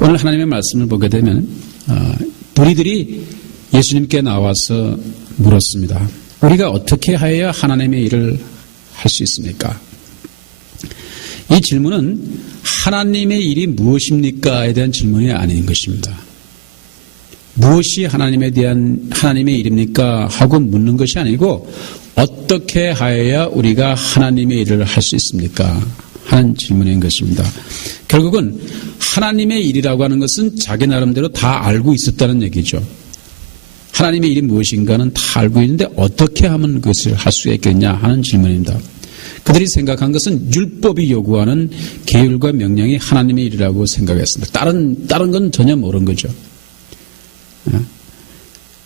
오늘 하나님의 말씀을 보게 되면 무리들이 예수님께 나와서 물었습니다. 우리가 어떻게 하여야 하나님의 일을 할 수 있습니까? 이 질문은 하나님의 일이 무엇입니까에 대한 질문이 아닌 것입니다. 무엇이 하나님의 일입니까? 하고 묻는 것이 아니고 어떻게 하여야 우리가 하나님의 일을 할 수 있습니까? 하는 질문인 것입니다. 결국은 하나님의 일이라고 하는 것은 자기 나름대로 다 알고 있었다는 얘기죠. 하나님의 일이 무엇인가는 다 알고 있는데 어떻게 하면 그것을 할 수 있겠냐 하는 질문입니다. 그들이 생각한 것은 율법이 요구하는 계율과 명령이 하나님의 일이라고 생각했습니다. 다른 건 전혀 모르는 거죠.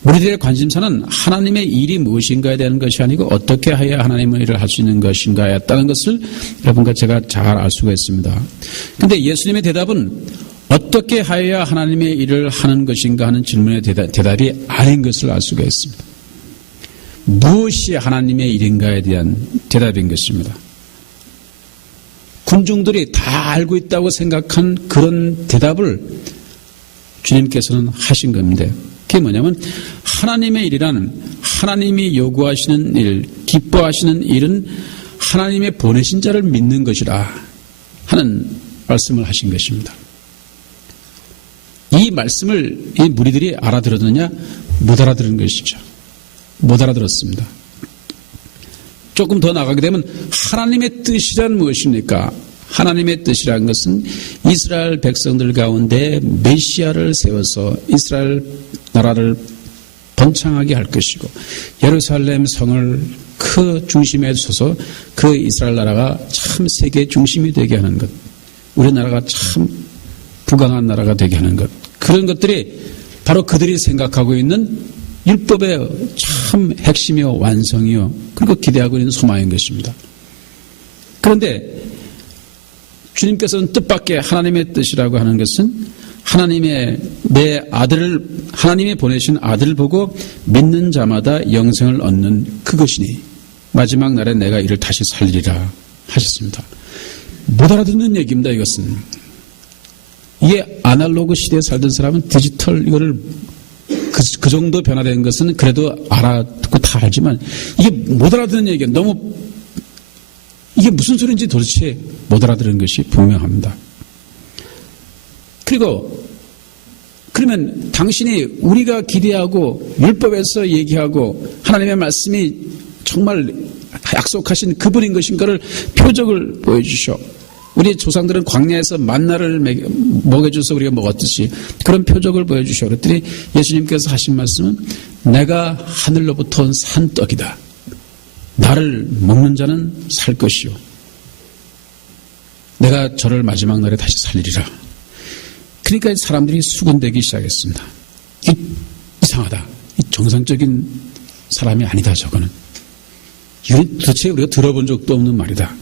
우리들의 관심사는 하나님의 일이 무엇인가에 대한 것이 아니고 어떻게 해야 하나님의 일을 할 수 있는 것인가였다는 것을 여러분과 제가 잘 알 수가 있습니다. 그런데 예수님의 대답은 어떻게 하여야 하나님의 일을 하는 것인가 하는 질문의 대답이 아닌 것을 알 수가 있습니다. 무엇이 하나님의 일인가에 대한 대답인 것입니다. 군중들이 다 알고 있다고 생각한 그런 대답을 주님께서는 하신 겁니다. 그게 뭐냐면 하나님의 일이란 하나님이 요구하시는 일, 기뻐하시는 일은 하나님의 보내신 자를 믿는 것이라 하는 말씀을 하신 것입니다. 이 말씀을 이 무리들이 알아들었느냐? 못 알아들은 것이죠. 못 알아들었습니다. 조금 더 나가게 되면 하나님의 뜻이란 무엇입니까? 하나님의 뜻이란 것은 이스라엘 백성들 가운데 메시아를 세워서 이스라엘 나라를 번창하게 할 것이고 예루살렘 성을 그 중심에 둬서 그 이스라엘 나라가 참 세계 중심이 되게 하는 것, 우리나라가 참 부강한 나라가 되게 하는 것, 그런 것들이 바로 그들이 생각하고 있는 율법의 참 핵심이요 완성이요 그리고 기대하고 있는 소망인 것입니다. 그런데 주님께서는 뜻밖의 하나님의 뜻이라고 하는 것은 하나님이 보내신 아들을 보고 믿는 자마다 영생을 얻는 그것이니 마지막 날에 내가 이를 다시 살리리라 하셨습니다. 못 알아듣는 얘기입니다. 이것은 이게 아날로그 시대에 살던 사람은 디지털 이거를 그 정도 변화된 것은 그래도 알아듣고 다 알지만 이게 못 알아듣는 얘기가 너무 이게 무슨 소리인지 도대체 못 알아들은 것이 분명합니다. 그리고 그러면 당신이 우리가 기대하고 율법에서 얘기하고 하나님의 말씀이 정말 약속하신 그분인 것인가를 표적을 보여주셔. 우리 조상들은 광야에서 만나를 먹여줘서 우리가 먹었듯이 그런 표적을 보여주셔. 그랬더니 예수님께서 하신 말씀은 내가 하늘로부터 온 산떡이다. 나를 먹는 자는 살 것이요. 내가 저를 마지막 날에 다시 살리리라. 그러니까 사람들이 수군대기 시작했습니다. 이상하다. 정상적인 사람이 아니다. 저거는. 이건 도대체 우리가 들어본 적도 없는 말이다.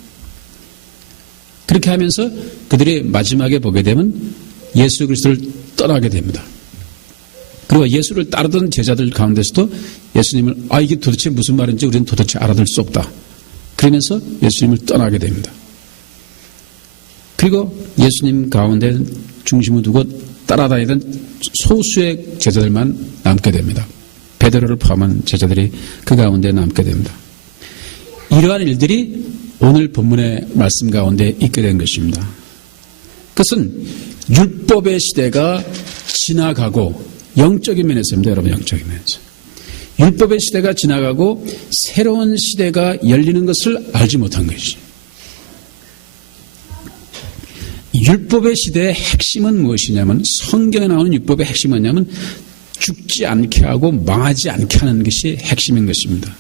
그렇게 하면서 그들이 마지막에 보게 되면 예수 그리스도를 떠나게 됩니다. 그리고 예수를 따르던 제자들 가운데서도 예수님을 이게 도대체 무슨 말인지 우리는 도대체 알아들 수 없다. 그러면서 예수님을 떠나게 됩니다. 그리고 예수님 가운데 중심을 두고 따라다니던 소수의 제자들만 남게 됩니다. 베드로를 포함한 제자들이 그 가운데 남게 됩니다. 이러한 일들이 오늘 본문의 말씀 가운데 있게 된 것입니다. 그것은 율법의 시대가 지나가고 영적인 면에서입니다. 여러분, 영적인 면에서. 율법의 시대가 지나가고 새로운 시대가 열리는 것을 알지 못한 것이죠. 율법의 시대의 핵심은 무엇이냐면, 성경에 나오는 율법의 핵심은 뭐냐면 죽지 않게 하고 망하지 않게 하는 것이 핵심인 것입니다.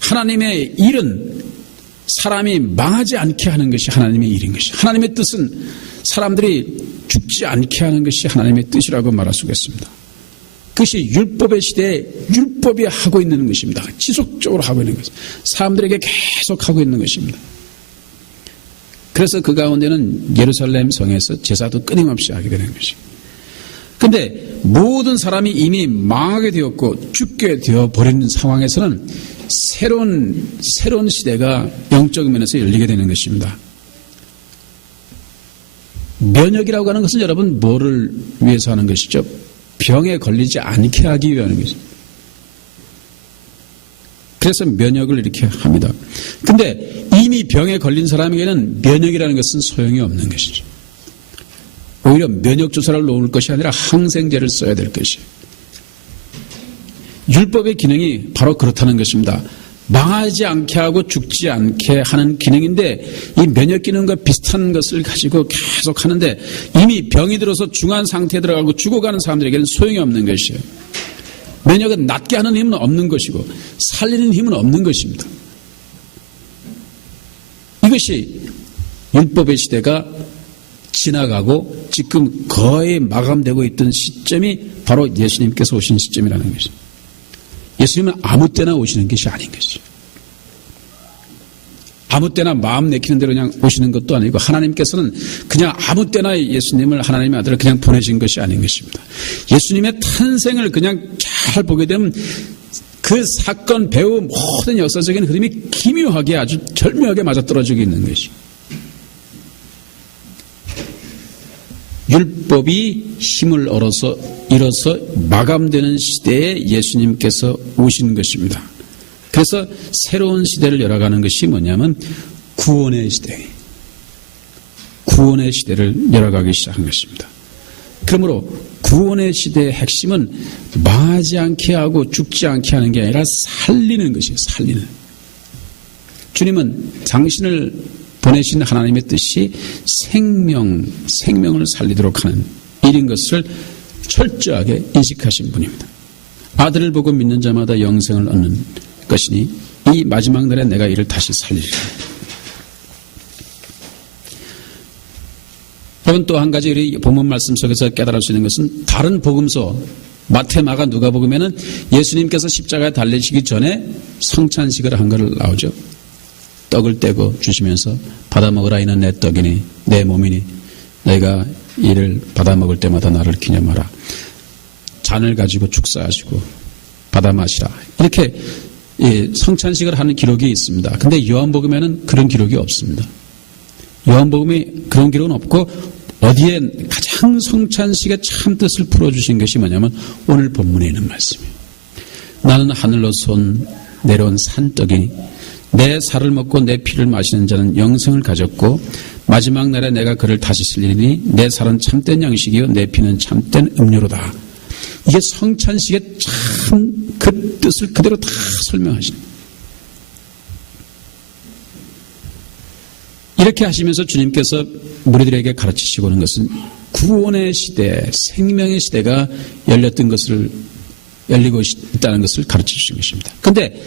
하나님의 일은 사람이 망하지 않게 하는 것이 하나님의 일인 것이죠. 하나님의 뜻은 사람들이 죽지 않게 하는 것이 하나님의 뜻이라고 말할 수가 있습니다. 그것이 율법의 시대에 율법이 하고 있는 것입니다. 지속적으로 하고 있는 것입니다. 사람들에게 계속 하고 있는 것입니다. 그래서 그 가운데는 예루살렘 성에서 제사도 끊임없이 하게 되는 것입니다. 그런데 모든 사람이 이미 망하게 되었고 죽게 되어버리는 상황에서는 새로운 시대가 영적 면에서 열리게 되는 것입니다. 면역이라고 하는 것은 여러분 뭐를 위해서 하는 것이죠? 병에 걸리지 않게 하기 위한 것이죠. 그래서 면역을 이렇게 합니다. 근데 이미 병에 걸린 사람에게는 면역이라는 것은 소용이 없는 것이죠. 오히려 면역주사를 놓을 것이 아니라 항생제를 써야 될 것이에요. 율법의 기능이 바로 그렇다는 것입니다. 망하지 않게 하고 죽지 않게 하는 기능인데 이 면역 기능과 비슷한 것을 가지고 계속 하는데 이미 병이 들어서 중한 상태에 들어가고 죽어가는 사람들에게는 소용이 없는 것이에요. 면역은 낫게 하는 힘은 없는 것이고 살리는 힘은 없는 것입니다. 이것이 율법의 시대가 지나가고 지금 거의 마감되고 있던 시점이 바로 예수님께서 오신 시점이라는 것입니다. 예수님은 아무 때나 오시는 것이 아닌 것이죠. 아무 때나 마음 내키는 대로 그냥 오시는 것도 아니고 하나님께서는 그냥 아무 때나 예수님을 하나님의 아들을 그냥 보내신 것이 아닌 것입니다. 예수님의 탄생을 그냥 잘 보게 되면 그 사건 배후 모든 역사적인 흐름이 기묘하게 아주 절묘하게 맞아떨어지고 있는 것이죠. 율법이 힘을 잃어서 마감되는 시대에 예수님께서 오신 것입니다. 그래서 새로운 시대를 열어가는 것이 뭐냐면 구원의 시대. 구원의 시대를 열어가기 시작한 것입니다. 그러므로 구원의 시대의 핵심은 망하지 않게 하고 죽지 않게 하는 게 아니라 살리는 것이에요. 살리는. 주님은 당신을 보내신 하나님의 뜻이 생명을 살리도록 하는 일인 것을 철저하게 인식하신 분입니다. 아들을 보고 믿는 자마다 영생을 얻는 것이니 이 마지막 날에 내가 이를 다시 살리리라. 여러분 또 한 가지 우리 본문 말씀 속에서 깨달을 수 있는 것은 다른 복음서 마태, 마가, 누가복음에는 예수님께서 십자가에 달리시기 전에 성찬식을 한 것을 나오죠. 떡을 떼고 주시면서 받아 먹으라 이는 내 떡이니 내 몸이니 내가 이를 받아 먹을 때마다 나를 기념하라. 잔을 가지고 축사하시고 받아 마시라. 이렇게 성찬식을 하는 기록이 있습니다. 근데 요한복음에는 그런 기록이 없습니다. 요한복음에 그런 기록은 없고 어디에 가장 성찬식의 참 뜻을 풀어주신 것이 뭐냐면 오늘 본문에 있는 말씀이에요. 나는 하늘로 내려온 산떡이니 내 살을 먹고 내 피를 마시는 자는 영생을 가졌고 마지막 날에 내가 그를 다시 살리니 내 살은 참된 양식이요 내 피는 참된 음료로다. 이게 성찬식의 참 그 뜻을 그대로 다 설명하십니다. 이렇게 하시면서 주님께서 무리들에게 가르치시고는 것은 구원의 시대, 생명의 시대가 열리고 있다는 것을 가르쳐 주신 것입니다. 그런데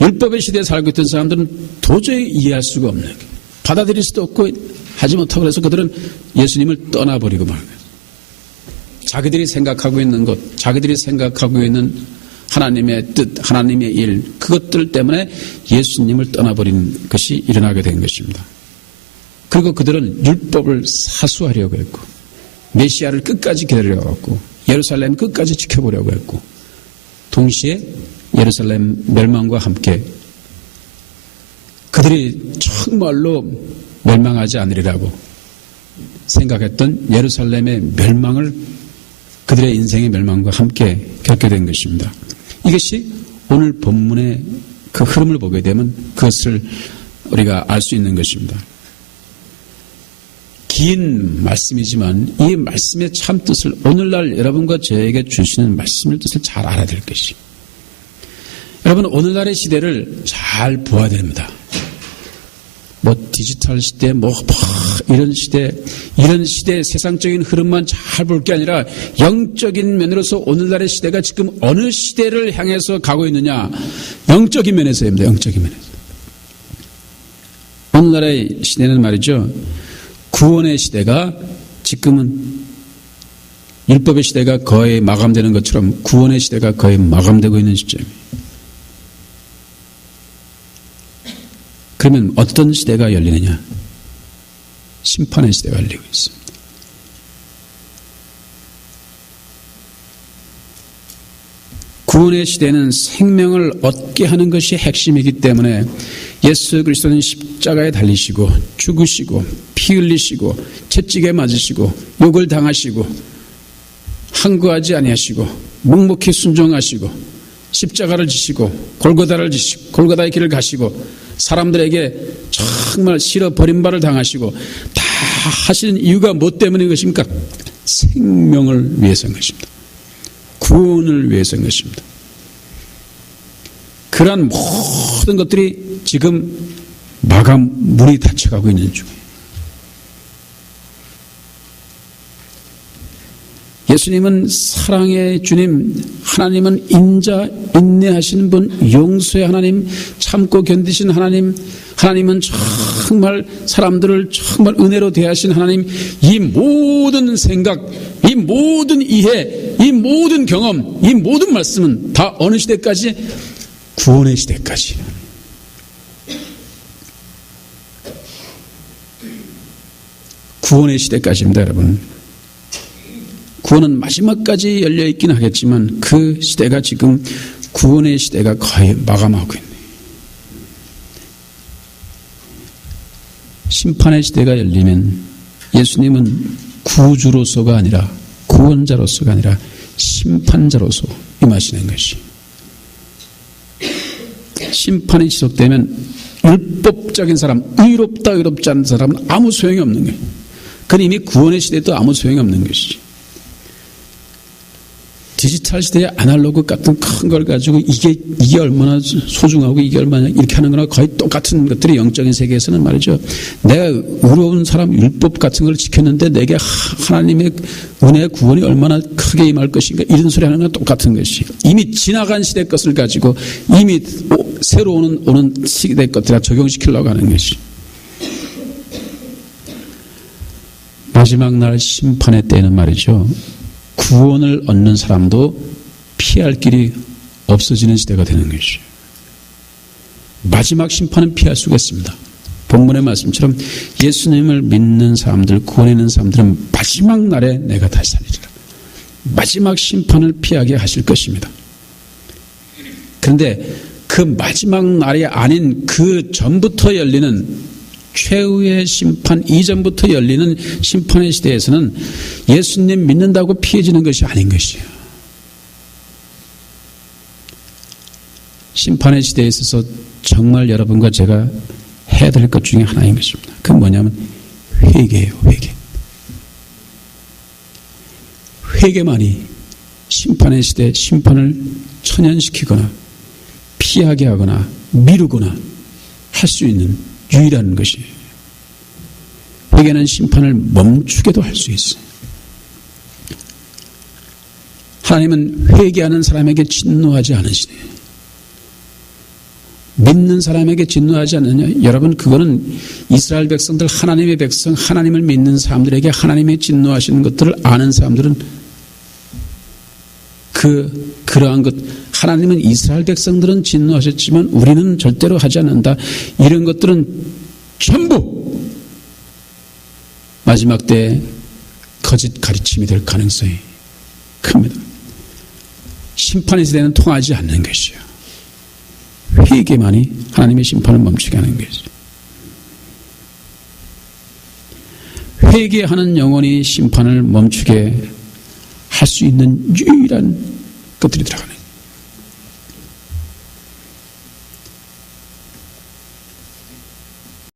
율법의 시대에 살고 있던 사람들은 도저히 이해할 수가 없는 거예요. 받아들일 수도 없고 하지 못하고 그래서 그들은 예수님을 떠나버리고 말는 거예요. 자기들이 생각하고 있는 것, 자기들이 생각하고 있는 하나님의 뜻, 하나님의 일, 그것들 때문에 예수님을 떠나버리는 것이 일어나게 된 것입니다. 그리고 그들은 율법을 사수하려고 했고 메시아를 끝까지 기다리려고 했고 예루살렘 끝까지 지켜보려고 했고 동시에 예루살렘 멸망과 함께 그들이 정말로 멸망하지 않으리라고 생각했던 예루살렘의 멸망을 그들의 인생의 멸망과 함께 겪게 된 것입니다. 이것이 오늘 본문의 그 흐름을 보게 되면 그것을 우리가 알 수 있는 것입니다. 긴 말씀이지만 이 말씀의 참 뜻을 오늘날 여러분과 저에게 주시는 말씀의 뜻을 잘 알아야 될 것입니다. 여러분 오늘날의 시대를 잘 보아야 됩니다. 디지털 시대, 이런 시대의 세상적인 흐름만 잘 볼 게 아니라 영적인 면으로서 오늘날의 시대가 지금 어느 시대를 향해서 가고 있느냐, 영적인 면에서입니다. 영적인 면에서. 오늘날의 시대는 말이죠. 구원의 시대가 지금은 율법의 시대가 거의 마감되는 것처럼 구원의 시대가 거의 마감되고 있는 시점입니다. 그러면 어떤 시대가 열리느냐? 심판의 시대가 열리고 있습니다. 구원의 시대는 생명을 얻게 하는 것이 핵심이기 때문에 예수 그리스도는 십자가에 달리시고 죽으시고 피 흘리시고 채찍에 맞으시고 욕을 당하시고 항거하지 아니하시고 묵묵히 순종하시고 십자가를 지시고 골고다를 지시고 골고다의 길을 가시고 사람들에게 정말 싫어 버림받을 당하시고 다 하시는 이유가 뭐 때문인 것입니까? 생명을 위해서인 것입니다. 구원을 위해서인 것입니다. 그러한 모든 것들이 지금 물이 닫혀가고 있는 중이에요. 예수님은 사랑의 주님, 하나님은 인내하시는 분, 용서의 하나님, 참고 견디신 하나님, 하나님은 정말 사람들을 정말 은혜로 대하신 하나님, 이 모든 생각, 이 모든 이해, 이 모든 경험, 이 모든 말씀은 다 어느 시대까지? 구원의 시대까지. 구원의 시대까지입니다, 여러분. 구원은 마지막까지 열려있긴 하겠지만 그 시대가 지금 구원의 시대가 거의 마감하고 있네요. 심판의 시대가 열리면 예수님은 구주로서가 아니라 구원자로서가 아니라 심판자로서 임하시는 것이. 심판이 지속되면 율법적인 사람, 의롭다 의롭지 않은 사람은 아무 소용이 없는 거예요. 그건 이미 구원의 시대도 아무 소용이 없는 것이지. 디지털 시대의 아날로그 같은 큰 걸 가지고 이게 얼마나 소중하고 이게 얼마나 이렇게 하는 거나 거의 똑같은 것들이 영적인 세계에서는 말이죠. 내가 의로운 사람 율법 같은 걸 지켰는데 내게 하나님의 은혜의 구원이 얼마나 크게 임할 것인가 이런 소리 하는 건 똑같은 것이. 이미 지나간 시대 것을 가지고 이미 새로 오는 시대 것들에 적용시키려고 하는 것이. 마지막 날 심판의 때는 말이죠. 구원을 얻는 사람도 피할 길이 없어지는 시대가 되는 것이죠. 마지막 심판은 피할 수가 있습니다. 본문의 말씀처럼 예수님을 믿는 사람들, 구원에 있는 사람들은 마지막 날에 내가 다시 살리리라. 마지막 심판을 피하게 하실 것입니다. 그런데 그 마지막 날이 아닌 그 전부터 열리는 최후의 심판 이전부터 열리는 심판의 시대에서는 예수님 믿는다고 피해지는 것이 아닌 것이에요. 심판의 시대에 있어서 정말 여러분과 제가 해야 될 것 중에 하나인 것입니다. 그건 뭐냐면 회개예요. 회개. 회개만이 심판의 시대에 심판을 천연시키거나 피하게 하거나 미루거나 할 수 있는 유일한 것이. 회개는 심판을 멈추게도 할 수 있어요. 하나님은 회개하는 사람에게 진노하지 않으시네요. 믿는 사람에게 진노하지 않느냐? 여러분, 그거는 이스라엘 백성들, 하나님의 백성, 하나님을 믿는 사람들에게 하나님의 진노하시는 것들을 아는 사람들은 그러한 것, 하나님은 이스라엘 백성들은 진노하셨지만 우리는 절대로 하지 않는다. 이런 것들은 전부 마지막 때 거짓 가르침이 될 가능성이 큽니다. 심판의 시대는 통하지 않는 것이요. 회개만이 하나님의 심판을 멈추게 하는 것이죠. 회개하는 영혼이 심판을 멈추게 할 수 있는 유일한 것들이 들어가는 거예요.